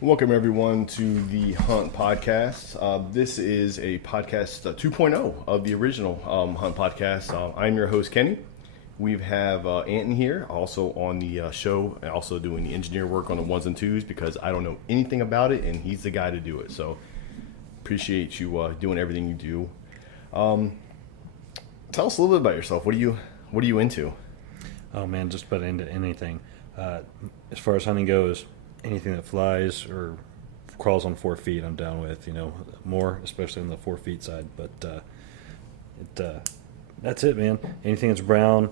Welcome, everyone, to the Hunt Podcast. This is a podcast 2.0 of the original Hunt Podcast. I'm your host, Kenny. We have Antun here, also on the show, and also doing the engineer work on the ones and twos because I don't know anything about it, and he's the guy to do it. So, appreciate you doing everything you do. Tell us a little bit about yourself. What are you into? Oh man, just about into anything. As far as hunting goes, anything that flies or crawls on 4 feet, I'm down with. More, especially on the 4 feet side. But that's it, man. Anything that's brown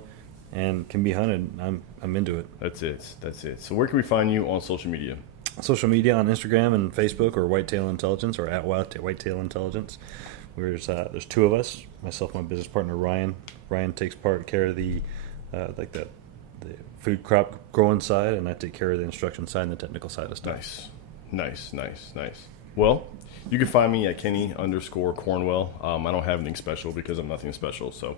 and can be hunted, I'm into it. That's it. So where can we find you on social media? Social media on Instagram and Facebook, or Whitetail Intelligence, or at Whitetail Intelligence. There's two of us, myself, and my business partner Ryan. Ryan takes care of the food crop growing side, and I take care of the instruction side and the technical side of stuff. Nice. Well, you can find me at Kenny_Cornwell. I don't have anything special because I'm nothing special. So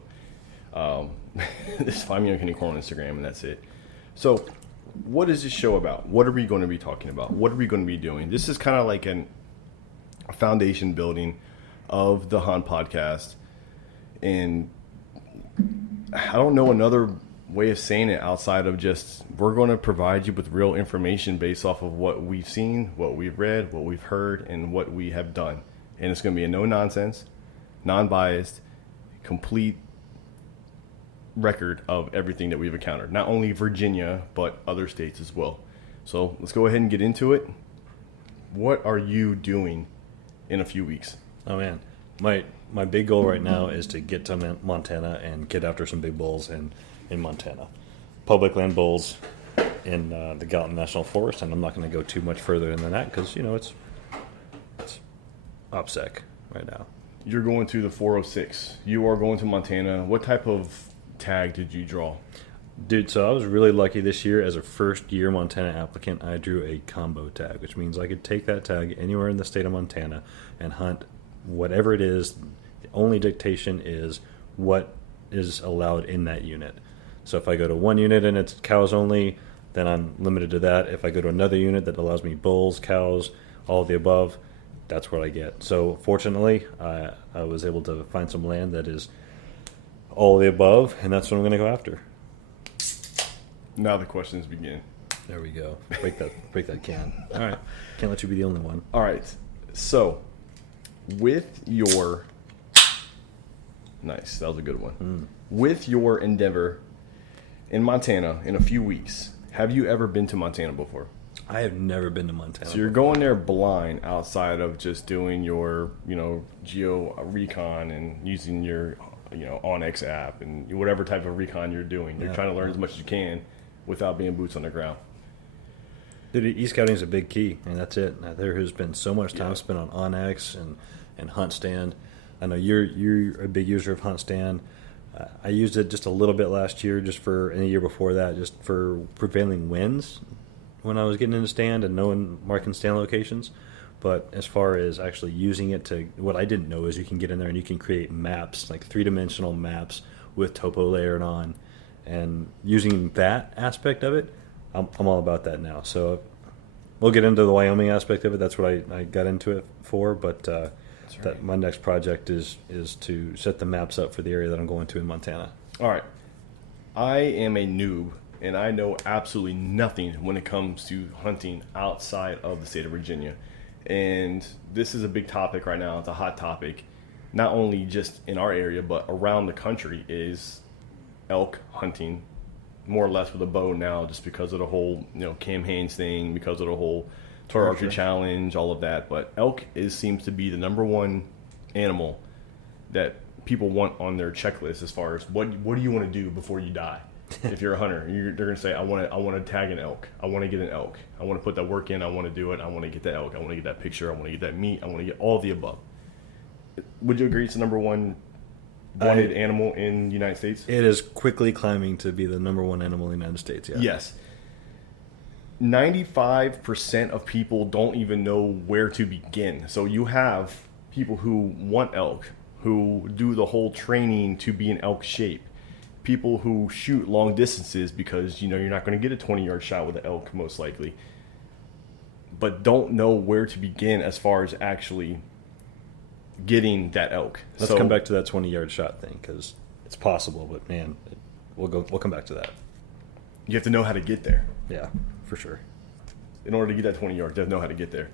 just find me on Kenny Cornwell on Instagram, and that's it. So what is this show about? What are we going to be talking about? What are we going to be doing? This is kind of like a foundation building of the Hunt Podcast. And I don't know another way of saying it outside of just we're going to provide you with real information based off of what we've seen, what we've read, what we've heard, and what we have done. And it's going to be a no-nonsense, non-biased, complete record of everything that we've encountered. Not only Virginia, but other states as well. So let's go ahead and get into it. What are you doing in a few weeks? Oh man, my big goal right now is to get to Montana and get after some big bulls in Montana, public land bulls in the Gallatin National Forest, and I'm not going to go too much further than that because it's OPSEC right now. You're going to the 406. You are going to Montana. What type of tag did you draw? Dude, so I was really lucky this year. As a first-year Montana applicant, I drew a combo tag, which means I could take that tag anywhere in the state of Montana and hunt whatever it is. The only dictation is what is allowed in that unit. So if I go to one unit and it's cows only, then I'm limited to that. If I go to another unit that allows me bulls, cows, all of the above, that's what I get. So fortunately, I was able to find some land that is all of the above, and that's what I'm going to go after. Now the questions begin. There we go. Break that can. All right. Can't let you be the only one. All right. So with your... Nice. That was a good one. With your endeavor in Montana in a few weeks, have you ever been to Montana before? I have never been to Montana. So you're going there blind outside of just doing your, geo recon and using your, Onyx app and whatever type of recon you're doing. You're trying to learn as much as you can without being boots on the ground. Dude, e-scouting is a big key, and that's it. Now, there has been so much time spent on Onyx and Hunt Stand. I know you're a big user of Hunt Stand. I used it just a little bit last year, and the year before that, just for prevailing winds when I was getting into stand and marking stand locations. But as far as actually using it what I didn't know is you can get in there and you can create maps, like 3-dimensional maps with topo layered on, and using that aspect of it, I'm all about that now. So we'll get into the Wyoming aspect of it. That's what I got into it for, but. That my next project is to set the maps up for the area that I'm going to in Montana. All right. I am a noob, and I know absolutely nothing when it comes to hunting outside of the state of Virginia. And this is a big topic right now. It's a hot topic, not only just in our area, but around the country, is elk hunting, more or less with a bow now, just because of the whole, Cam Hanes thing, because of the whole Tour Archery Challenge, all of that. But elk seems to be the number one animal that people want on their checklist as far as what do you want to do before you die. If you're a hunter, they're going to say, I want to tag an elk. I want to get an elk. I want to put that work in. I want to do it. I want to get the elk. I want to get that picture. I want to get that meat. I want to get all of the above. Would you agree it's the number one wanted animal in the United States? It is quickly climbing to be the number one animal in the United States, yeah. Yes. 95% of people don't even know where to begin. So you have people who want elk, who do the whole training to be in elk shape. People who shoot long distances because, you're not going to get a 20-yard shot with an elk, most likely. but don't know where to begin as far as actually getting that elk. Let's come back to that 20-yard shot thing, because it's possible, but man, we'll come back to that. You have to know how to get there. Yeah, for sure. In order to get that 20 yards, you have to know how to get there.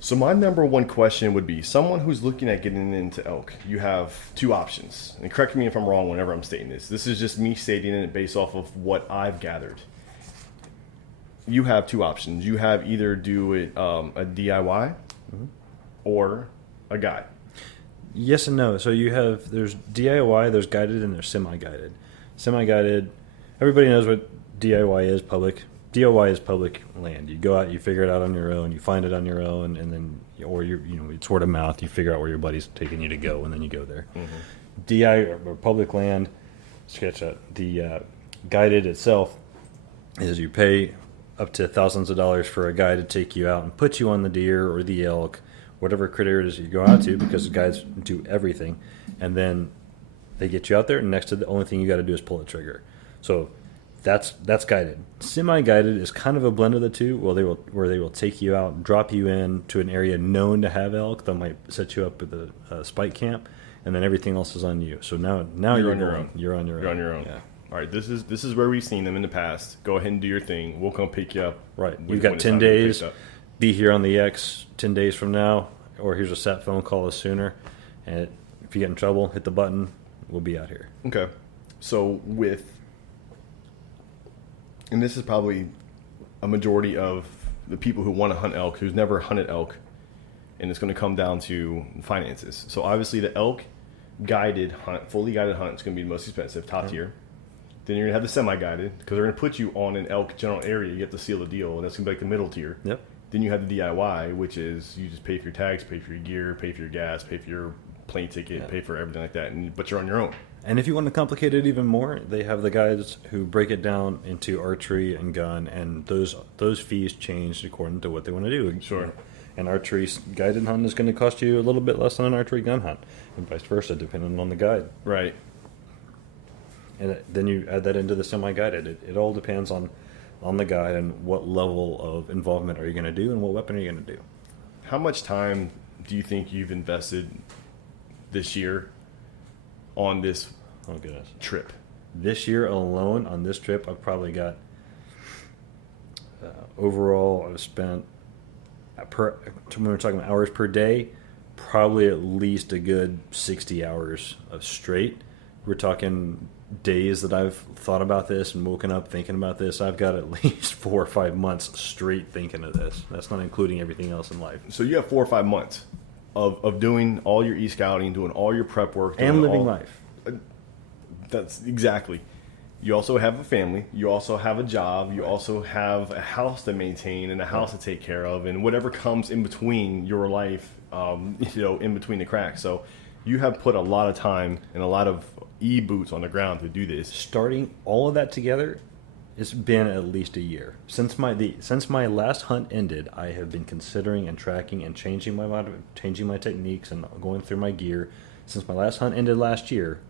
So my number one question would be, someone who's looking at getting into elk, you have two options. And correct me if I'm wrong whenever I'm stating this. This is just me stating it based off of what I've gathered. You have two options. You have either do it a DIY or a guide. Yes and no. So there's DIY, there's guided, and there's semi-guided. Semi-guided, everybody knows what DIY is, public. DIY is public land. You go out, you figure it out on your own, you find it on your own, and then, or it's word of mouth. You figure out where your buddy's taking you to go, and then you go there. DIY or public land, sketch that. The guided itself is you pay up to thousands of dollars for a guide to take you out and put you on the deer or the elk, whatever critter it is you go out to, because the guides do everything, and then they get you out there, and next to the only thing you got to do is pull the trigger. So that's guided. Semi-guided is kind of a blend of the two, where they will take you out, drop you in to an area known to have elk. They might set you up with a spike camp, and then everything else is on you. So now you're on your own. You're on your own. You're on your own. Yeah. All right, this is where we've seen them in the past. Go ahead and do your thing. We'll come pick you up. Right. You've got 10 days. Be here on the X 10 days from now, or here's a sat phone, call us sooner. And if you get in trouble, hit the button. We'll be out here. Okay. So and this is probably a majority of the people who want to hunt elk, who's never hunted elk, and it's going to come down to finances. So obviously the elk guided hunt, fully guided hunt, is going to be the most expensive, top tier. Then you're going to have the semi-guided, because they're going to put you on an elk general area. You get to seal the deal, and that's going to be like the middle tier. Yep. Then you have the DIY, which is you just pay for your tags, pay for your gear, pay for your gas, pay for your plane ticket, pay for everything like that, but you're on your own. And if you want to complicate it even more, they have the guys who break it down into archery and gun, and those fees change according to what they want to do. Sure. An archery guided hunt is going to cost you a little bit less than an archery gun hunt, and vice versa, depending on the guide. Right. And then you add that into the semi-guided. It all depends on the guide and what level of involvement are you going to do and what weapon are you going to do. How much time do you think you've invested this year on this trip? This year alone on this trip, I've probably got overall I've spent when we're talking about hours per day, probably at least a good 60 hours of straight. We're talking days that I've thought about this and woken up thinking about this. I've got at least 4 or 5 months straight thinking of this. That's not including everything else in life. So you have 4 or 5 months of doing all your e-scouting, doing all your prep work. And living life. That's exactly. You also have a family. You also have a job. You also have a house to maintain and a house to take care of, and whatever comes in between your life, in between the cracks. So you have put a lot of time and a lot of e-boots on the ground to do this. Starting all of that together, it's been at least a year. Since my last hunt ended, I have been considering and tracking and changing my techniques and going through my gear. Since my last hunt ended last year,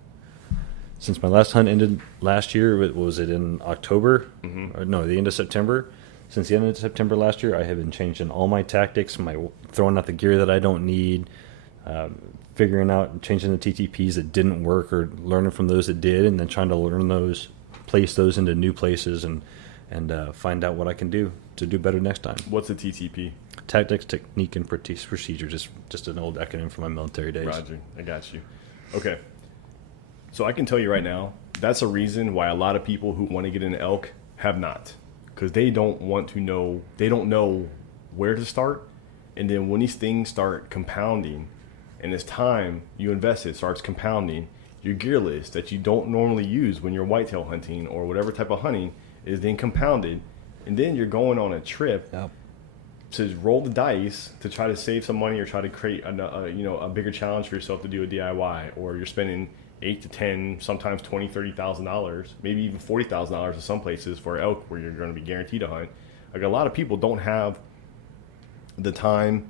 was it in October? Or no, the end of September. Since the end of September last year, I have been changing all my tactics, throwing out the gear that I don't need, figuring out and changing the TTPs that didn't work, or learning from those that did, and then trying to learn those, place those into new places, and find out what I can do to do better next time. What's a TTP? Tactics, technique, and procedure. Just an old acronym from my military days. Roger, I got you. Okay. So I can tell you right now, that's a reason why a lot of people who want to get into elk have not. Because they don't know where to start. And then when these things start compounding, and as time you invest it starts compounding, your gear list that you don't normally use when you're whitetail hunting or whatever type of hunting is then compounded. And then you're going on a trip to roll the dice to try to save some money or try to create a bigger challenge for yourself to do a DIY, or you're spending $8 to $10, sometimes $20,000, $30,000, maybe even $40,000 in some places for elk where you're going to be guaranteed to hunt. Like, a lot of people don't have the time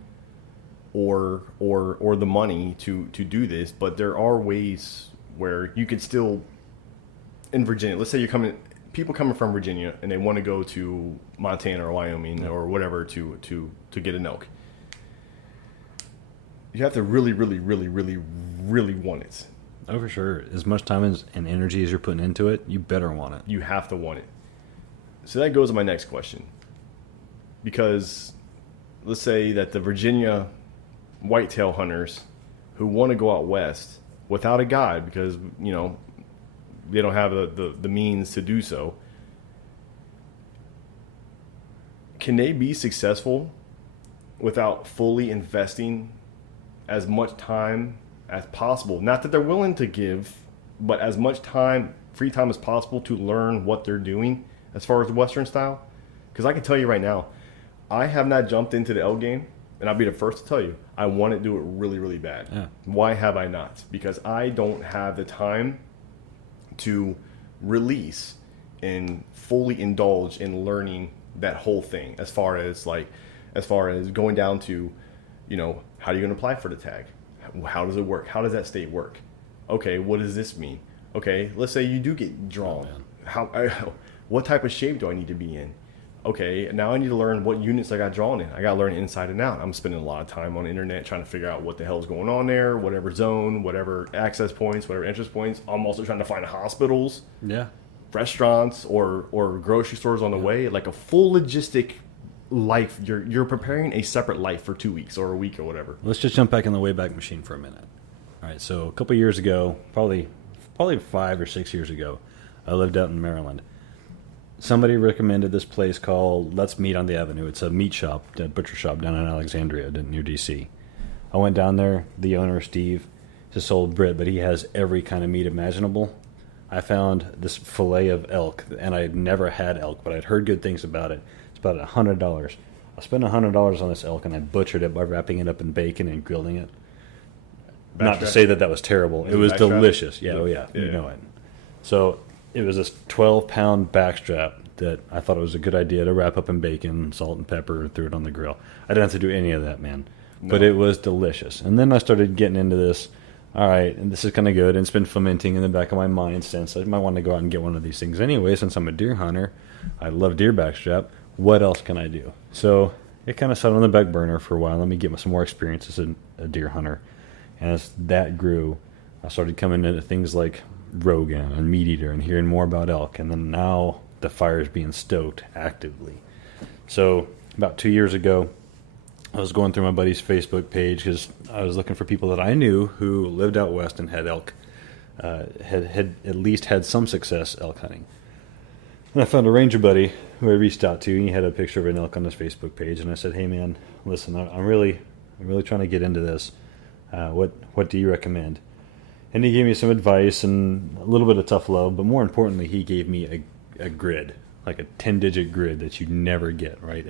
or the money to do this, but there are ways where you could still, in Virginia, let's say you're coming people coming from Virginia and they want to go to Montana or Wyoming or whatever to get an elk. You have to really, really, really, really, really want it. Oh, for sure. As much time and energy as you're putting into it, you better want it. You have to want it. So that goes to my next question. Because let's say that the Virginia whitetail hunters who want to go out west without a guide because, they don't have the means to do so, can they be successful without fully investing as much time as possible? Not that they're willing to give, but as much time, free time as possible to learn what they're doing as far as Western style. Because I can tell you right now, I have not jumped into the elk game, and I'll be the first to tell you, I want to do it really, really bad. Yeah. Why have I not? Because I don't have the time to release and fully indulge in learning that whole thing as far as going down to, how are you going to apply for the tag? How does it work? How does that state work? Okay, what does this mean? Okay, let's say you do get drawn. What type of shape do I need to be in? Okay, now I need to learn what units I got drawn in. I got to learn inside and out. I'm spending a lot of time on the internet trying to figure out what the hell is going on there, whatever zone, whatever access points, whatever entrance points. I'm also trying to find hospitals, restaurants, or grocery stores on the way. Like a full logistic life. You're preparing a separate life for 2 weeks or a week or whatever. Let's just jump back in the Wayback Machine for a minute. All right, so a couple years ago, probably 5 or 6 years ago, I lived out in Maryland. Somebody recommended this place called Let's Meat on the Avenue. It's a meat shop, a butcher shop down in Alexandria, near D.C. I went down there. The owner, Steve, is a old Brit, but he has every kind of meat imaginable. I found this fillet of elk, and I'd never had elk, but I'd heard good things about it. It's about $100. I spent $100 on this elk, and I butchered it by wrapping it up in bacon and grilling it. Not to say that was terrible. It was delicious. Yeah, oh yeah, you know it. So it was this 12-pound backstrap that I thought it was a good idea to wrap up in bacon, salt and pepper, and threw it on the grill. I didn't have to do any of that, man. No. But it was delicious. And then I started getting into this. All right, and this is kind of good, and it's been fermenting in the back of my mind since. I might want to go out and get one of these things anyway, since I'm a deer hunter. I love deer backstrap. What else can I do? So it kind of sat on the back burner for a while. Let me get some more experience as a deer hunter. And as that grew, I started coming into things like Rogan and Meat Eater and hearing more about elk. And then now the fire is being stoked actively. So about 2 years ago, I was going through my buddy's Facebook page because I was looking for people that I knew who lived out west and had elk, had at least had some success elk hunting. And I found a ranger buddy who I reached out to, and he had a picture of an elk on his Facebook page. And I said, "Hey man, listen, I'm really trying to get into this. What do you recommend?" And he gave me some advice and a little bit of tough love, but more importantly, he gave me a grid, like a 10-digit grid that you never get, right?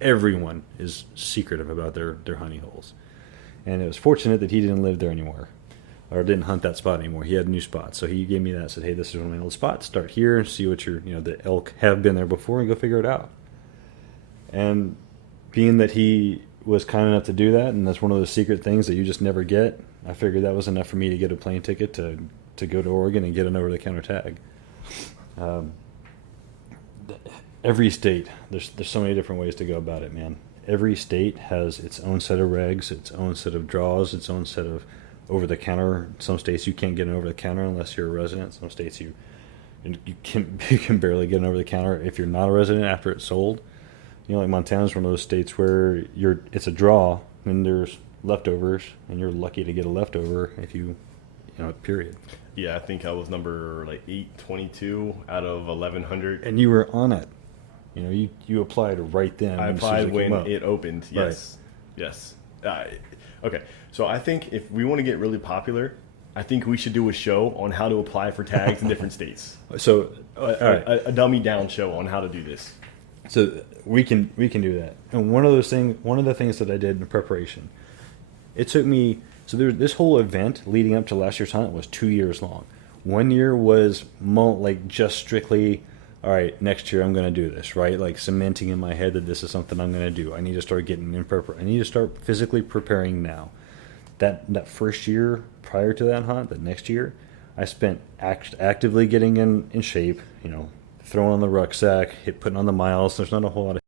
Everyone is secretive about their honey holes. And it was fortunate that he didn't live there anymore, or didn't hunt that spot anymore. He had new spots. So he gave me that, said, "Hey, this is one of my old spots. Start here and see what the elk have been there before and go figure it out." And being that he was kind enough to do that, and that's one of those secret things that you just never get, I figured that was enough for me to get a plane ticket to go to Oregon and get an over-the-counter tag. Every state, there's so many different ways to go about it, man. Every state has its own set of regs, its own set of draws, its own set of over-the-counter. Some states you can't get an over-the-counter unless you're a resident. Some states you can barely get an over-the-counter if you're not a resident after it's sold. Like Montana's one of those states where it's a draw and there's leftovers, and you're lucky to get a leftover if period. Yeah, I think I was number 822 out of 1,100. And you were on it. You applied right then. I applied when it opened. Yes. Right. Yes. Okay. So I think if we want to get really popular, I think we should do a show on how to apply for tags in different states. So a dummy down show on how to do this. So we can do that. And one of the things that I did in preparation, it took me. So this whole event leading up to last year's hunt was 2 years long. 1 year was just strictly, all right, next year I'm going to do this, right? Like cementing in my head that this is something I'm going to do. I need to start getting in I need to start physically preparing now. That first year prior to that hunt, the next year, I spent actively getting in shape, throwing on the rucksack, putting on the miles. There's not a whole lot of